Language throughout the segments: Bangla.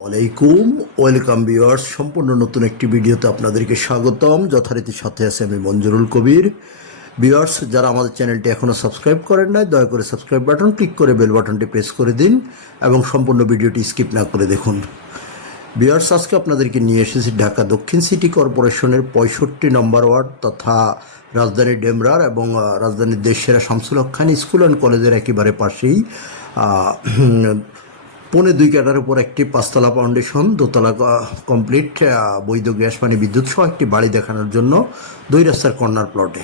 ওয়ালাইকুম ওয়েলকাম ভিউয়ার্স, সম্পূর্ণ নতুন একটি ভিডিওতে আপনাদেরকে স্বাগতম। যথারীতির সাথে আছে আমি মঞ্জুরুল কবির। ভিউয়ার্স, যারা আমাদের চ্যানেলটি এখনও সাবস্ক্রাইব করেন নাই, দয়া করে সাবস্ক্রাইব বাটন ক্লিক করে বেল বাটনটি প্রেস করে দিন এবং সম্পূর্ণ ভিডিওটি স্কিপ না করে দেখুন। ভিউয়ার্স, আজকে আপনাদেরকে নিয়ে এসেছি ঢাকা দক্ষিণ সিটি কর্পোরেশনের 65 নম্বর ওয়ার্ড তথা রাজধানীর ডেমরার এবং রাজধানীর দেশসেরা শামসুল হক খান স্কুল অ্যান্ড কলেজের একেবারে পাশেই 2.5 কাঠার উপর একটি 5তলা ফাউন্ডেশন, দোতলা কমপ্লিট, বৈধ গ্যাস পানি বিদ্যুৎ সহ একটি বাড়ি দেখানোর জন্য 2 রাস্তার কর্নার প্লটে।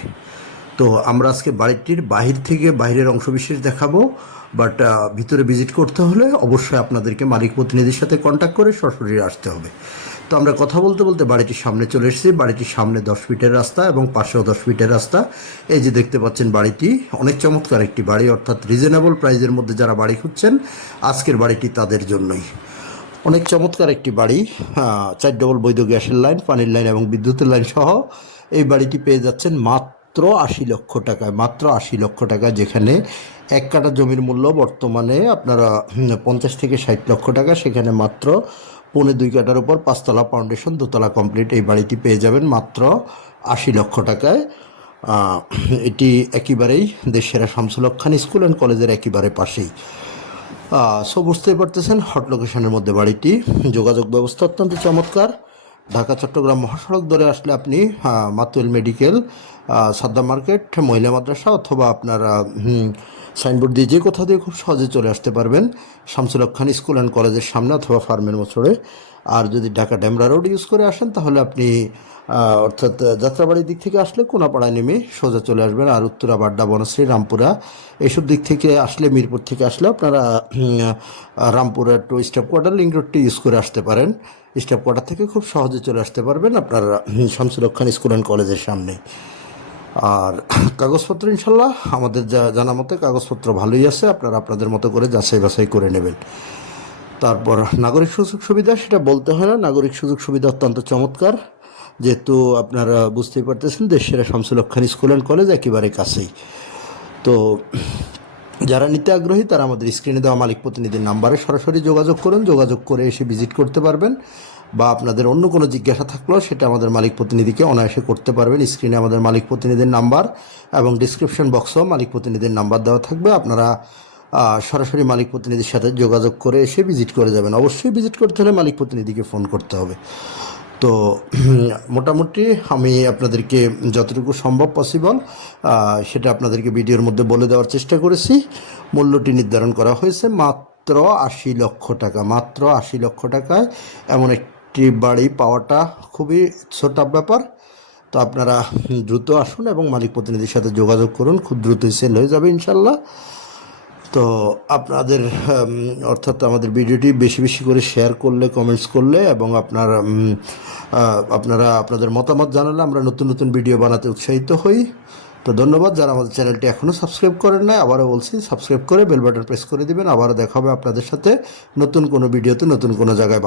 তো আমরা আজকে বাড়িটির বাহির থেকে বাইরের অংশবিশেষ দেখাবো, বাট ভিতরে ভিজিট করতে হলে অবশ্যই আপনাদেরকে মালিক প্রতিনিধির সাথে কন্ট্যাক্ট করে সরাসরি আসতে হবে। তো আমরা কথা বলতে বলতে বাড়িটির সামনে চলে এসেছি। বাড়িটির সামনে 10 ফিটের রাস্তা এবং পাশেও 10 ফিটের রাস্তা। এই যে দেখতে পাচ্ছেন, বাড়িটি অনেক চমৎকার একটি বাড়ি, অর্থাৎ রিজনেবল প্রাইজের মধ্যে যারা বাড়ি খুঁজছেন আজকের বাড়িটি তাদের জন্যই। অনেক চমৎকার একটি বাড়ি, 4 ডবল বৈধ গ্যাসের লাইন, পানির লাইন এবং বিদ্যুতের লাইন সহ এই বাড়িটি পেয়ে যাচ্ছেন মাত্র 80 লক্ষ টাকায়। মাত্র 80 লক্ষ টাকা, যেখানে 1 কাঠা জমির মূল্য বর্তমানে আপনারা 50 থেকে 60 লক্ষ টাকা, সেখানে মাত্র 2.5 কাঠার উপর 5তলা ফাউন্ডেশন, দোতলা কমপ্লিট এই বাড়িটি পেয়ে যাবেন মাত্র 80 লক্ষ টাকায়। এটি একেবারেই দেশসেরা শামসুল হক খান স্কুল অ্যান্ড কলেজের একেবারে পাশেই। সো বুঝতেই পারতেছেন, হট লোকেশনের মধ্যে বাড়িটি। যোগাযোগ ব্যবস্থা অত্যন্ত চমৎকার। ঢাকা চট্টগ্রাম মহাসড়ক ধরে আসলে আপনি মাতুয়েল মেডিকেল, সাদ্দাম মার্কেট, মহিলা মাদ্রাসা অথবা আপনারা সাইনবোর্ড দিয়ে যে কোথাও দিয়ে খুব সহজে চলে আসতে পারবেন শামসুল হক খান স্কুল অ্যান্ড কলেজের সামনে অথবা ফার্মের মোড়ে। আর যদি ঢাকা ডেমরা রোড ইউজ করে আসেন তাহলে আপনি অর্থাৎ যাত্রাবাড়ির দিক থেকে আসলে কোনাপাড়ায় নেমে সোজা চলে আসবেন। আর উত্তরা, বাড্ডা, বনশ্রী, রামপুরা এইসব দিক থেকে আসলে, মিরপুর থেকে আসলে আপনারা Rampura to staff quarter link রোডটি ইউজ করে আসতে পারেন। স্টাফ কোয়ার্টার থেকে খুব সহজে চলে আসতে পারবেন আপনার শামসুল হক খান স্কুল অ্যান্ড কলেজের সামনে। আর কাগজপত্র ইনশাল্লাহ আমাদের জানা মতে কাগজপত্র ভালোই আছে, আপনারা আপনাদের মতো করে যাচাই বাছাই করে নেবেন। তারপর নাগরিক সুযোগ সুবিধা, সেটা বলতে হয় না, নাগরিক সুযোগ সুবিধা অত্যন্ত চমৎকার। যেহেতু আপনারা বুঝতেই পারতেছেন দেশসেরা শামসুল হক খান স্কুল অ্যান্ড কলেজ একেবারে কাছেই। তো যারা নিতে আগ্রহী তারা আমাদের স্ক্রিনে দেওয়া মালিক প্রতিনিধির নাম্বারে সরাসরি যোগাযোগ করুন। যোগাযোগ করে এসে ভিজিট করতে পারবেন, বা আপনাদের অন্য কোনো জিজ্ঞাসা থাকলেও সেটা আমাদের মালিক প্রতিনিধিকে অনায়াসে করতে পারবেন। স্ক্রিনে আমাদের মালিক প্রতিনিধির নাম্বার এবং ডিসক্রিপশন বক্সেও মালিক প্রতিনিধির নাম্বার দেওয়া থাকবে। আপনারা সরাসরি মালিক প্রতিনিধির সাথে যোগাযোগ করে এসে ভিজিট করে যাবেন। অবশ্যই ভিজিট করতে হলে মালিক প্রতিনিধিকে ফোন করতে হবে। তো মোটামুটি আমি আপনাদেরকে যতটুকু সম্ভব পসিবল সেটা আপনাদেরকে ভিডিওর মধ্যে বলে দেওয়ার চেষ্টা করেছি। মূল্যটি নির্ধারণ করা হয়েছে মাত্র 80 লক্ষ টাকা। মাত্র 80 লক্ষ টাকায় এমন একটি বাড়ি পাওয়াটা খুবই ছোট ব্যাপার। তো আপনারা দ্রুত আসুন এবং মালিক প্রতিনিধির সাথে যোগাযোগ করুন, খুব দ্রুতই সেল হয়ে যাবে ইনশাল্লাহ। তো আপনাদের অর্থাৎ আমাদের ভিডিওটি বেশি বেশি করে শেয়ার করলে, কমেন্টস করলে এবং আপনারা আপনাদের মতামত জানালে আমরা নতুন নতুন ভিডিও বানাতে উৎসাহিত হই। তো ধন্যবাদ। যারা আমাদের চ্যানেলটি এখনও সাবস্ক্রাইব করেন নাই, আবারও বলছি সাবস্ক্রাইব করে বেল বাটন প্রেস করে দিবেন। আবারও দেখা হবে আপনাদের সাথে নতুন কোনো ভিডিওতে, নতুন কোনো জায়গায়।